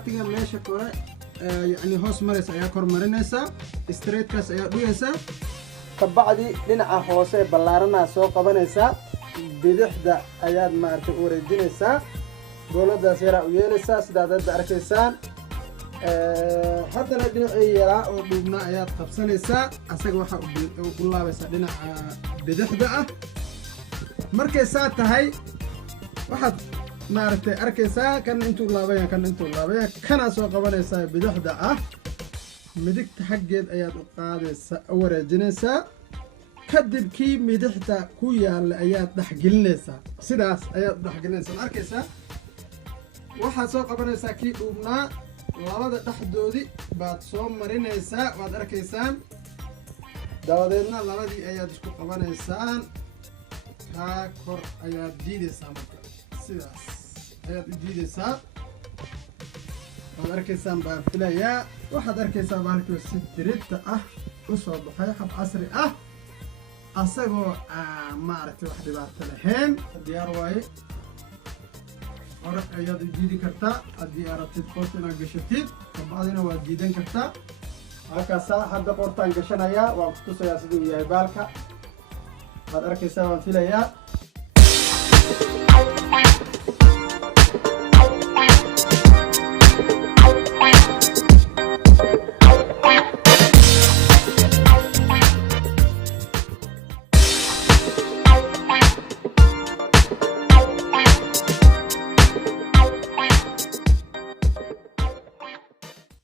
shaatiga meesha kore yani hoos maraysa ayaa kor marinaysaa straight kaas ayaa dhigaysaa kabacdi dhinaca hoose ballaarana soo qabanaysaa bidixda ayaad maartay u wareejinaysaa gooladaas yara u yeelaysaa sidaad hadda arkaysaan haddana dhinacii yaraa oo dhuubna ayaad qabsanaysaa asaga waxa u laabaysaa dhinaca bidixda ah markay saa tahay waxaad maartay arkaysaa kan intuu laabaya kana soo qabanaysaa bidixda ah midigta xaggeed ayaad u qaadaysaa u wareejinaysaa kadib kii midixda ku yaalla ayaad dhaxgelinaysaa sidaas ayaad dhaxgelinaysaa arkaysaa waxaad soo qabanaysaa kii dhuubnaa labada dhaxdoodii baad soo marinaysaa waad arkaysaan dabadeedna labadii ayaad isku qabanaysaan kaa kor ayaad jiidaysaa marka sidaas ayaad u jiidaysaa waad arkaysaan baan filayaa waxaad arkaysaa bahalkii si diridda ah u soo baxay hab casri ah asagoo maaragtay wax dhibaato lahayn diyaar waaye hore ayaad u jiidi kartaa haddii aad rabtid qoorta inaad gashatid kabacdina waad jiidan kartaa halkaasaa hadda qoortaan gashanayaa waan ku tusayaa siduu yahay baalka waad arkaysaa waan filayaa